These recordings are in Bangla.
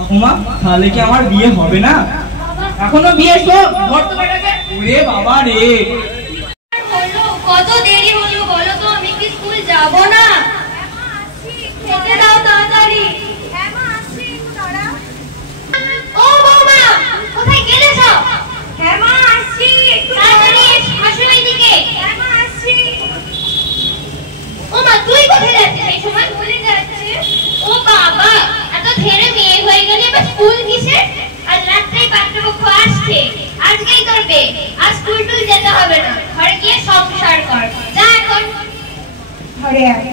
ঠাকুমা, তাহলে কি আমার বিয়ে হবে না? এখনো বিয়ে ওরে বাবা রে, কত দেরি হলো বলো তো, আমি কি স্কুল যাব না? খেতে দাও তাড়াতাড়ি। ও বৌমা, কোথায় গেলে সব? হ্যাঁ মা, আসছি, একটু তাড়াতাড়ি আসো এইদিকে। হ্যাঁ মা, আসছি। ও মা, তুই কোথায় যাচ্ছিস এই সময়? স্কুলে যাচ্ছিস? ও বাবা, এত ধেরে মেয়ে হয়ে গেলি, এবার স্কুল কিসের? আজ রাত্রেই পাত্রপক্ষ আসছে, আজকেই তোর বিয়ে, আজ স্কুল টুল যেতে হবে না, ঘরে গিয়ে সংসার কর। যা এখন ঘরে আয়।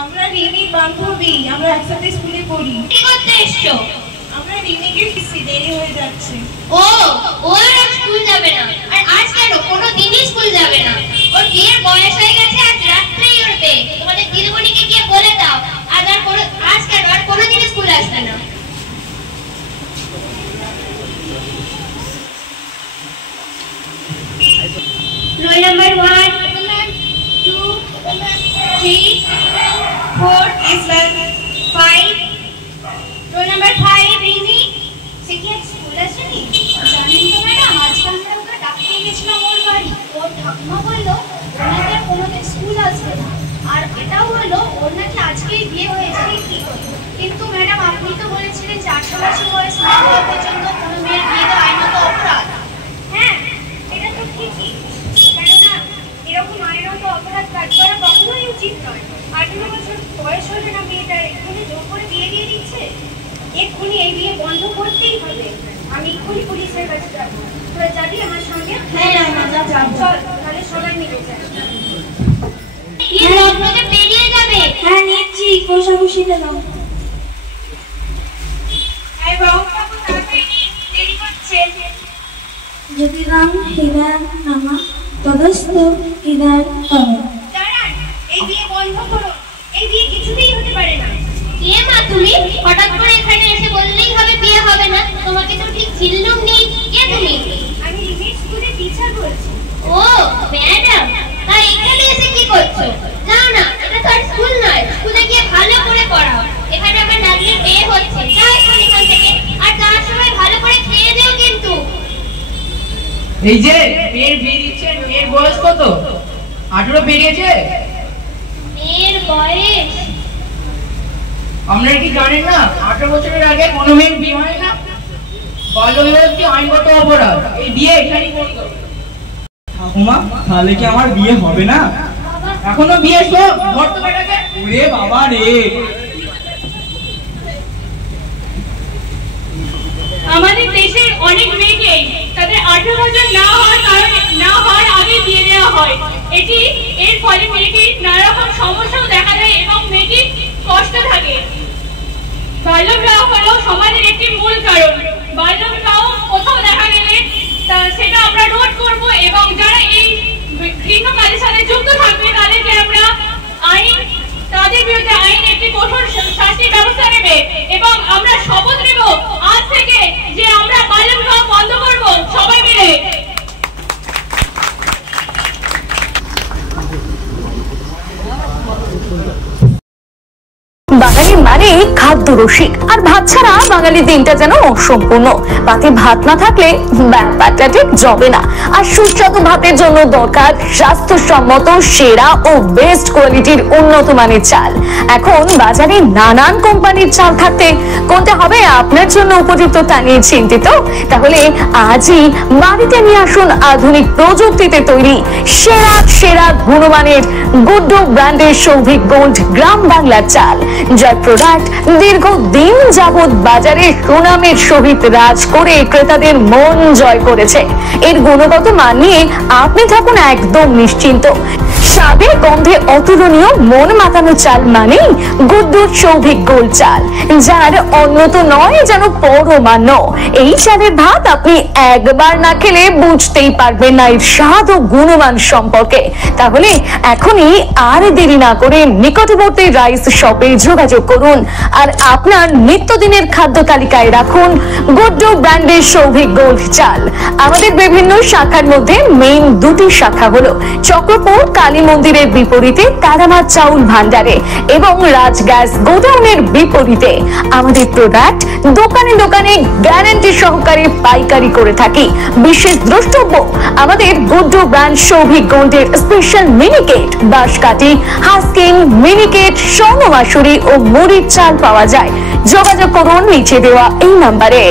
আমরা রিমির বান্ধবী, আমরা একসাথে স্কুলে পড়ি। কি করতে এসছো? আমরা রিমিকে ফিসি, দেরি হয়ে যাচ্ছে। ও আর স্কুল যাবে না? আর আজ কেন? কোনো দিনই স্কুল যাবে না। ওর বিয়ের বয়স হয়ে গেছে, আজ রাত্রেই ওর বিয়ে। তোমাদের দিদিমণিকে গিয়ে বলে দাও আজ কেন আর কোনোদিন স্কুল আসবে না। Roll number 1 2 3 4 5। Roll number 5 Rimi. সে কি স্কুল আসেনি? জানেন তো ম্যাডাম, আজকাল আমরা ওকে ডাকতে গেছিলাম ওর বাড়ি। ওর ঠাকুমা বললো ওর নাকি আর কোনোদিন স্কুল আসবে না, আর এটাও বললো ওর নাকি আজকেই বিয়ে হয়েছে। কিন্তু ম্যাডাম, আপনি তো বলেছিলেন যে 18 বছর বয়স না হওয়া পর্যন্ত কোনো মেয়ের বিয়ে দেওয়া আইনত অপরাধ। হ্যাঁ, এটা তো ঠিকই, কেননা এরকম আইনত অপরাধ কাজ করা কখনোই উচিত নয়। 18 বছর বয়স হলে না মেয়েটা এক্ষুনি জোর করে বিয়ে দিয়ে দিচ্ছে। এক্ষুনি এই বিয়ে বন্ধ করতেই হবে। আমি এক্ষুনি পুলিশের কাছে যাবো। তোরা যাবি আমার সঙ্গে? হ্যাঁ চল, তাহলে সবাই মিলে যাই। আপনাদের বেরিয়ে যাবে। হ্যাঁ নিচ্ছি, কোষাকুষিতে নাও। এই বাবু তাড়াতাড়ি, দেরি করছে। যদি রাম হৃদয় নামা তদস্ত হৃদয় তবে। দাঁড়ান, এই বিয়ে বন্ধ করো। এই বিয়ে কিছুতেই হতে পারে না। কে মা তুমি? হঠাৎ করে এখানে এসে বললেই হবে বিয়ে হবে না? তোমাকে তো ঠিক চিনলুম নেই। কে তুমি? আমি রিমির স্কুলে টিচার বলছি। ও ম্যাডাম, তাই এখানে এসে কি করছো? যাও না, এটা তো আর স্কুল নয়। স্কুলে গিয়ে ভালো করে পড়াও। এখানে আমার নাতনির বিয়ে হচ্ছে। যাও এখন এখান থেকে, আর যাওয়ার সময় ভালো করে খেয়ে যেও কিন্তু। এই যে মেয়ের বিয়ে দিচ্ছেন, মেয়ের বয়স কত? 18 পেরিয়েছে? মেয়ের বয়স? আপনারা কি জানেন না 18 বছরের আগে কোনো মেয়ের বিয়ে হয় না? বাল্যবিবাহ কি আইনগত অপরাধ। এই বিয়ে এখানেই করতে হবে। ঠাকুমা, তাহলে কি আমার বিয়ে হবে না? এখনো বিয়ে ওরে বাবা রে, আমাদের দেশে অনেক মেয়েকে তাদের 18 বছর না হওয়ার আগে বিয়ে দেওয়া হয়। এর ফলে মেয়েটির নানা রকম সমস্যাও দেখা দেয় এবং মেয়েটির কষ্ট থাকে। বাল্যবিবাহ হলো সমাজের একটি মূল কারণ। বাল্যবিবাহ কোথাও দেখা গেলে সেটা আমরা রোধ করব, এবং যারা এই ঘৃণ্য কাজের সাথে যুক্ত থাকবে তাদেরকে আমরা তাদের বিরুদ্ধে আইন একটি কঠোর শাস্তির ব্যবস্থা নেবে, এবং আমরা শপথ নেব আজ থেকে যে আমরা বাল্যবিবাহ বন্ধ করব সবাই মিলে। বাঙালি মানে খাদ্য রসিক, আর ভাত ছাড়া বাঙালির দিনটা যেন অসম্পূর্ণ। পাতে ভাত না থাকলে ব্যাপারটা ঠিক জমে না। আর সুস্বাদু ভাতের জন্য দরকার স্বাস্থ্যসম্মত সেরা ও বেস্ট কোয়ালিটির উন্নত মানের চাল। এখন বাজারে নানান কোম্পানির চাল থাকতে কোনটা হবে আপনার জন্য উপযুক্ত তা নিয়ে চিন্তিত? তাহলে আজই বাড়িতে নিয়ে আসুন আধুনিক প্রযুক্তিতে তৈরি সেরা গুণমানের গুড্ডু ব্র্যান্ডের সৌভিক গোল্ড গ্রাম বাংলার চাল, যার প্রোডাক্ট দীর্ঘদিন যাবৎ বাজারে সুনামের সহিত রাজ করে ক্রেতাদের মন জয় করেছে। এর গুণগত মান নিয়ে আপনি থাকুন একদম নিশ্চিন্ত। স্বাদে গন্ধে অতুলনীয় মন মাতানো চাল মানেই গুড্ডুর সৌভিক গোল্ড চাল, যার অন্যত নয় যেন পরমান্ন। এই চালের ভাত আপনি একবার না খেলে বুঝতেই পারবেন না এর স্বাদ ও গুণমান সম্পর্কে। তাহলে এখনই আর দেরি না করে নিকটবর্তী রাইস শপে যোগাযোগ করুন আর আপনার নিত্যদিনের খাদ্য তালিকায় রাখুন গুড্ডু ব্র্যান্ডের সৌভিক গোল্ড চাল। আমাদের বিভিন্ন শাখার মধ্যে মেইন দুটি শাখা হলো চক্রপুর, কালী মন্দিরের বিপরীতে তারামা চাউল ভান্ডারে এবং রাজ গ্যাস গোডাউনের বিপরীতে আমাদের প্রোডাক্ট দোকানে দোকানে গ্যারান্টি সহকারে পাইকারি করে থাকি। বিশেষ দ্রষ্টব্য, আমাদের গুড্ডু ব্র্যান্ড সৌভিক গোল্ডের স্পেশাল মিনিকেট, বাঁশকাঠি, হাস্কিং, মিনিকেট, স্বর্ণ মাসুরি ও মুড়ির চাল পাওয়া যায়। যোগাযোগ করুন নিচে দেওয়া এই নাম্বারে।